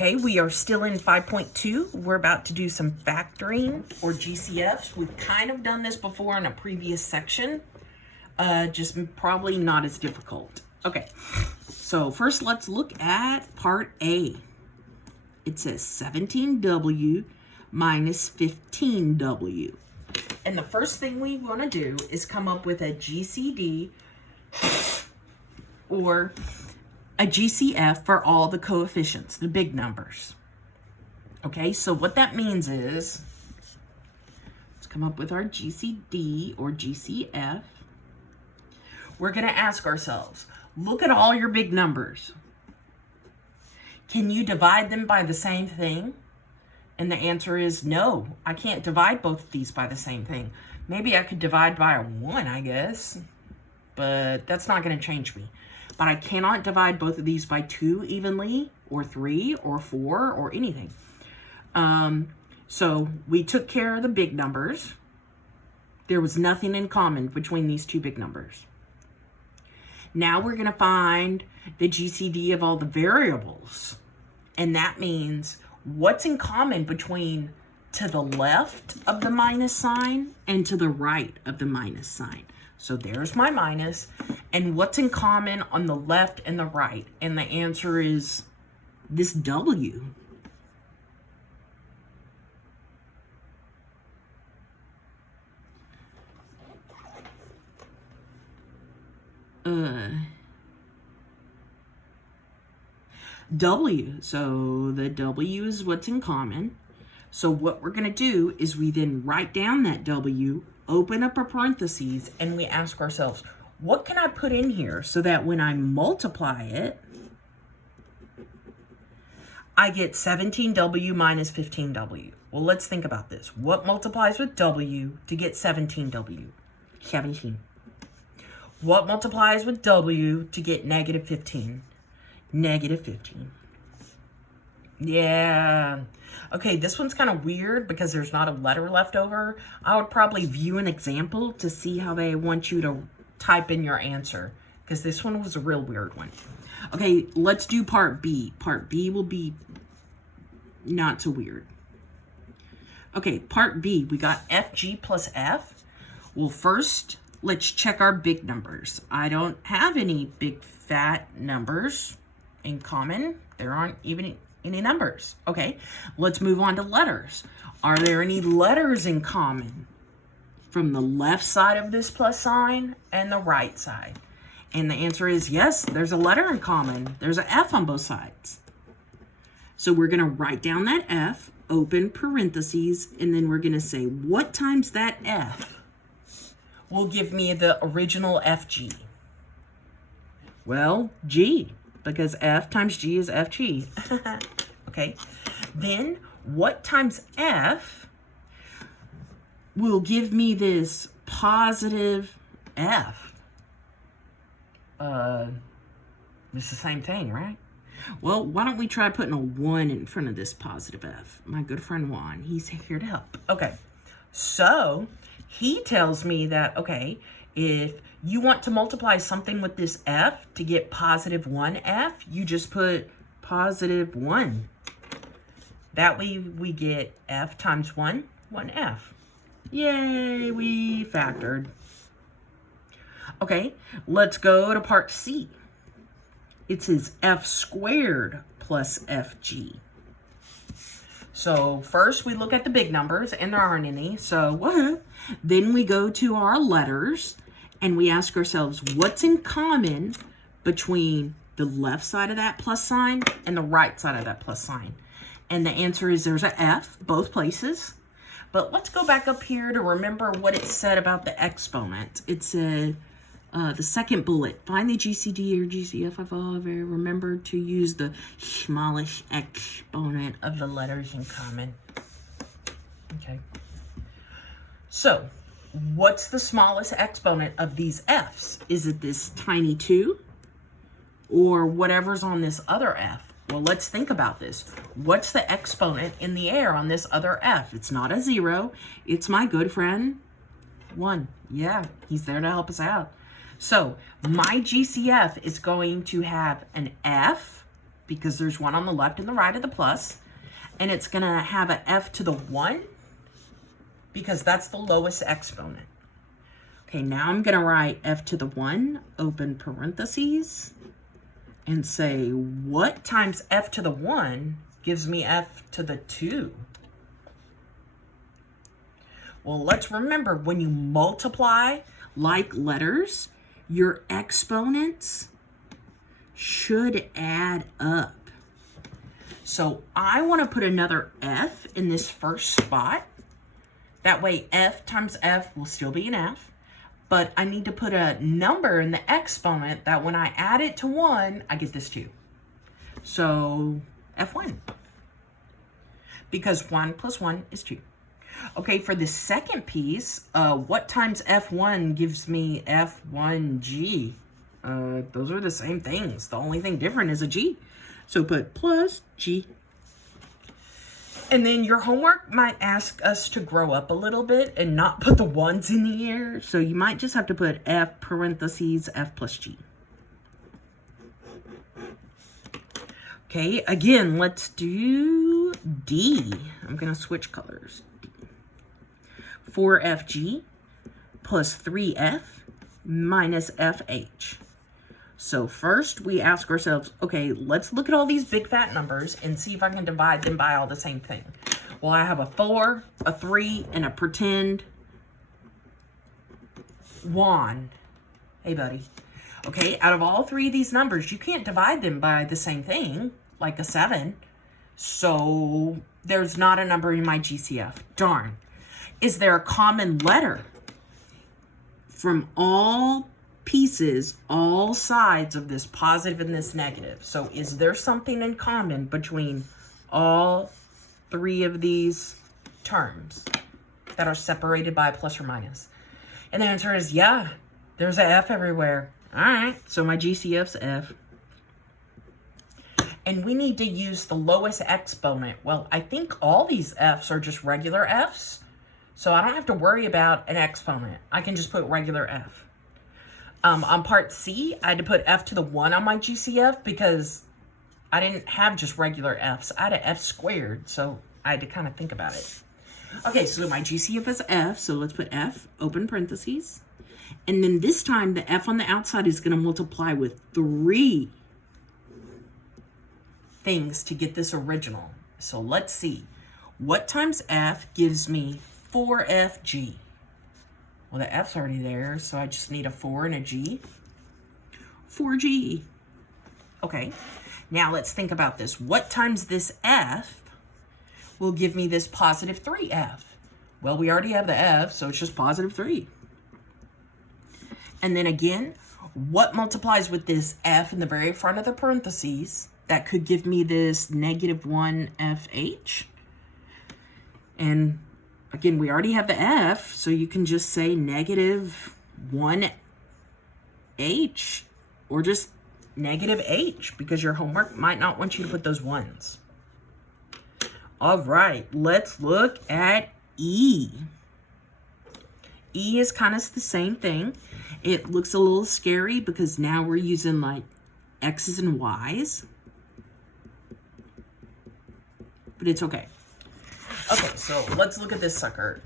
Okay, we are still in 5.2. We're about to do some factoring or GCFs. We've kind of done this before in a previous section, just probably not as difficult. Okay, so first let's look at part A. It says 17W minus 15W. And the first thing we want to do is come up with a GCD or a GCF for all the coefficients, the big numbers. Okay, so what that means is, let's come up with our GCD or GCF. We're going to ask ourselves, look at all your big numbers. Can you divide them by the same thing? And the answer is no, I can't divide both of these by the same thing. Maybe I could divide by a 1, I guess, but that's not going to change me. But I cannot divide both of these by 2 evenly, or 3, or 4, or anything. So we took care of the big numbers. There was nothing in common between these two big numbers. Now we're going to find the GCD of all the variables. And that means what's in common between to the left of the minus sign and to the right of the minus sign. So there's my minus. And what's in common on the left and the right? And the answer is this W. W. So the W is what's in common. So what we're going to do is we then write down that W, open up a parentheses, and we ask ourselves, what can I put in here so that when I multiply it, I get 17W minus 15W. Well, let's think about this. What multiplies with W to get 17W? 17. What multiplies with W to get negative 15? Negative 15. Yeah. Okay, this one's kind of weird because there's not a letter left over. I would probably view an example to see how they want you to type in your answer, because this one was a real weird one. Okay, let's do part B. Part B will be not so weird. Okay, part B, we got FG plus F. Well, first, let's check our big numbers. I don't have any big fat numbers in common. There aren't even any numbers. Okay, let's move on to letters. Are there any letters in common from the left side of this plus sign and the right side? And the answer is yes, there's a letter in common. There's an F on both sides. So we're going to write down that F, open parentheses, and then we're going to say what times that F will give me the original FG? Well, G, because F times G is FG. Okay, then what times F will give me this positive F? It's the same thing, right? Well, why don't we try putting a 1 in front of this positive F? My good friend Juan, he's here to help. Okay, so he tells me that, okay, if you want to multiply something with this F to get positive 1F, you just put positive 1. That way we get F times 1, 1F. Yay, we factored. Okay, let's go to part C. It says F squared plus FG. So first we look at the big numbers, and there aren't any. So then we go to our letters, and we ask ourselves, what's in common between the left side of that plus sign and the right side of that plus sign? And the answer is there's a F both places. But let's go back up here to remember what it said about the exponent. It said, the second bullet, find the GCD or GCF of all. Remember to use the smallest exponent of the letters in common. Okay. So, what's the smallest exponent of these F's? Is it this tiny 2? Or whatever's on this other F? Well, let's think about this. What's the exponent in the air on this other F? It's not a 0. It's my good friend 1. Yeah, he's there to help us out. So my GCF is going to have an F because there's one on the left and the right of the plus. And it's going to have a f to the 1 because that's the lowest exponent. Okay, now I'm going to write f to the 1, open parentheses, and say, what times f to the 1 gives me f to the 2? Well, let's remember, when you multiply like letters, your exponents should add up. So I want to put another f in this first spot. That way f times f will still be an f. But I need to put a number in the exponent that when I add it to 1, I get this 2. So f1. Because 1 plus 1 is 2. Okay, for the second piece, what times f1 gives me f1g? Those are the same things. The only thing different is a g. So put plus g. And then your homework might ask us to grow up a little bit and not put the 1s in the air. So you might just have to put f parentheses f plus g. Okay, again, let's do D. I'm going to switch colors. 4fg plus 3f minus fh. So first we ask ourselves, okay, let's look at all these big fat numbers and see if I can divide them by all the same thing. Well, I have a 4, a 3, and a pretend wand. Hey, buddy. Okay, out of all 3 of these numbers, you can't divide them by the same thing, like a 7. So there's not a number in my GCF. Darn. Is there a common letter from all pieces, all sides of this positive and this negative? So is there something in common between all 3 of these terms that are separated by a plus or minus? And the answer is yeah, there's an F everywhere. All right, so my GCF's F. And we need to use the lowest exponent. Well, I think all these F's are just regular F's. So I don't have to worry about an exponent. I can just put regular F. On part C, I had to put f to the 1 on my GCF because I didn't have just regular f's. I had an f squared, so I had to kind of think about it. Okay, so my GCF is f, so let's put f, open parentheses. And then this time, the f on the outside is going to multiply with 3 things to get this original. So let's see. What times f gives me 4fg? Well, the f's already there, so I just need a 4 and a g. 4g. Okay, now let's think about this. What times this f will give me this positive 3f? Well, we already have the f, so it's just positive 3. And then again, what multiplies with this f in the very front of the parentheses that could give me this negative 1fh? And again, we already have the f, so you can just say negative 1h or just negative h because your homework might not want you to put those 1s. All right, let's look at E. E is kind of the same thing. It looks a little scary because now we're using like x's and y's, but it's okay. Okay, so let's look at this sucker.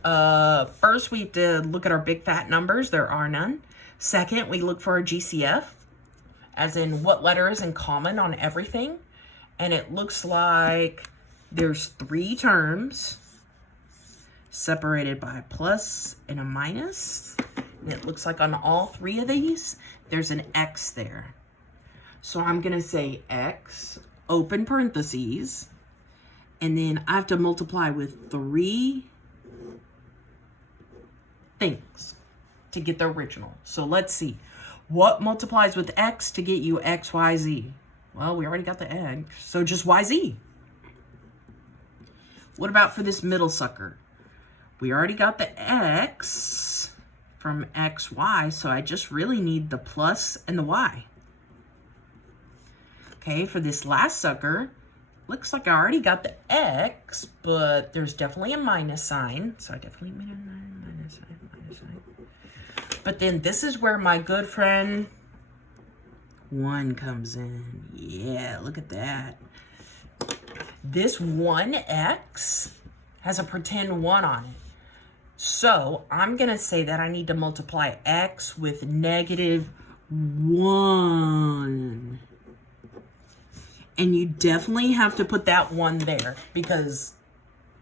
First, we have to look at our big fat numbers. There are none. Second, we look for our GCF, as in what letter is in common on everything. And it looks like there's 3 terms separated by a plus and a minus. And it looks like on all 3 of these, there's an X there. So I'm going to say X, open parentheses, and then I have to multiply with 3 things to get the original. So let's see. What multiplies with X to get you X, Y, Z? Well, we already got the X, so just Y, Z. What about for this middle sucker? We already got the X from X, Y, so I just really need the plus and the Y. Okay, for this last sucker, looks like I already got the X, but there's definitely a minus sign. So I definitely made a minus sign. But then this is where my good friend 1 comes in. Yeah, look at that. This 1x has a pretend 1 on it. So I'm going to say that I need to multiply x with -1. And you definitely have to put that 1 there because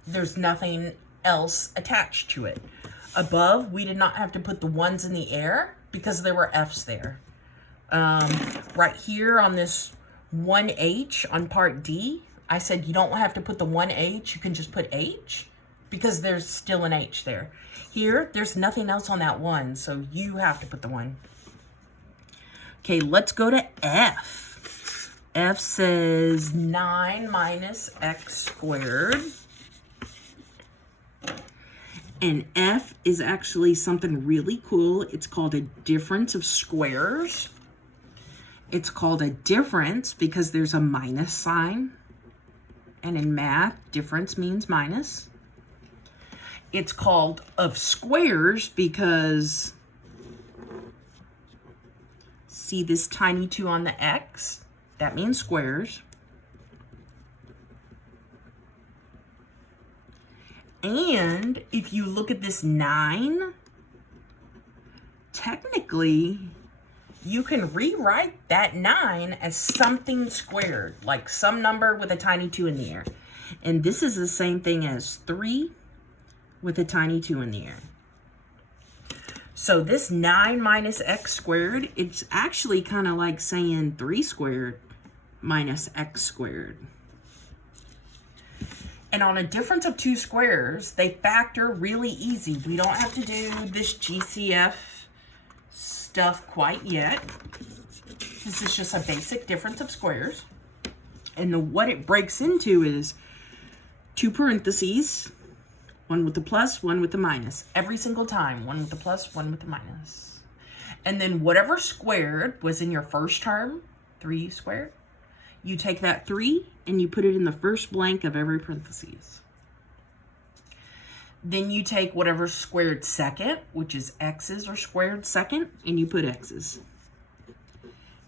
there's nothing else attached to it. Above, we did not have to put the 1s in the air because there were f's there. Right here on this 1h on part D, I said you don't have to put the 1h, you can just put h because there's still an h there. Here, there's nothing else on that 1, so you have to put the 1. Okay, let's go to F. F says 9 minus x squared. And F is actually something really cool. It's called a difference of squares. It's called a difference because there's a minus sign. And in math, difference means minus. It's called of squares because, see this tiny 2 on the x? That means squares. And if you look at this 9, technically, you can rewrite that 9 as something squared, like some number with a tiny 2 in the air. And this is the same thing as 3 with a tiny 2 in the air. So this 9 minus x squared, it's actually kind of like saying 3 squared minus x squared. And on a difference of 2 squares, they factor really easy. We don't have to do this GCF stuff quite yet. This is just a basic difference of squares. And what it breaks into is 2 parentheses, 1 with the plus, 1 with the minus. Every single time, 1 with the plus, 1 with the minus. And then whatever squared was in your first term, 3 squared, you take that 3 and you put it in the first blank of every parentheses. Then you take whatever squared second, which is x's or squared second, and you put x's.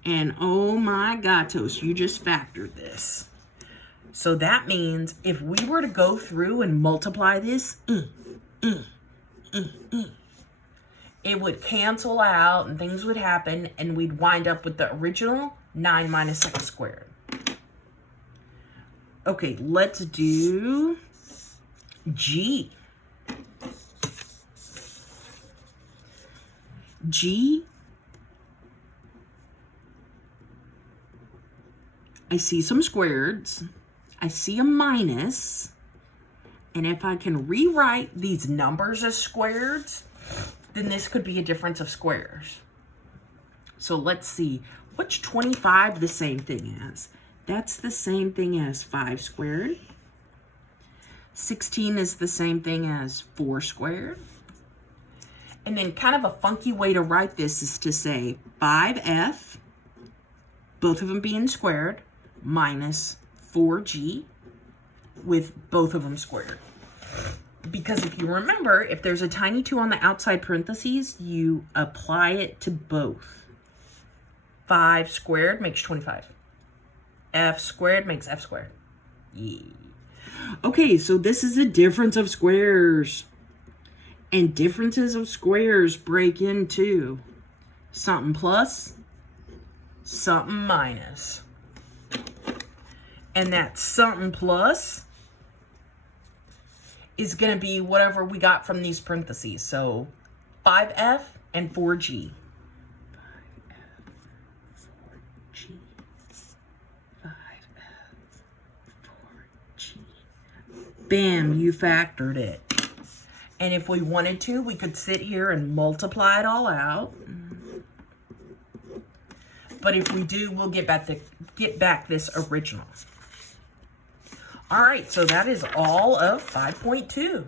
And oh my gatos, you just factored this. So that means if we were to go through and multiply this, it would cancel out and things would happen and we'd wind up with the original 9 minus x squared. Okay, let's do G. G, I see some squareds. I see a minus. And if I can rewrite these numbers as squareds, then this could be a difference of squares. So let's see. What's 25 the same thing as? That's the same thing as 5 squared. 16 is the same thing as 4 squared. And then kind of a funky way to write this is to say 5f, both of them being squared, minus 4g with both of them squared. Because if you remember, if there's a tiny 2 on the outside parentheses, you apply it to both. 5 squared makes 25. F squared makes f squared. Yeah. Okay, so this is a difference of squares. And differences of squares break into something plus, something minus. And that something plus is going to be whatever we got from these parentheses. So 5f and 4g. 5f, 4g. 5f, 4g. Bam, you factored it. And if we wanted to, we could sit here and multiply it all out. But if we do, we'll get back this original. All right, so that is all of 5.2.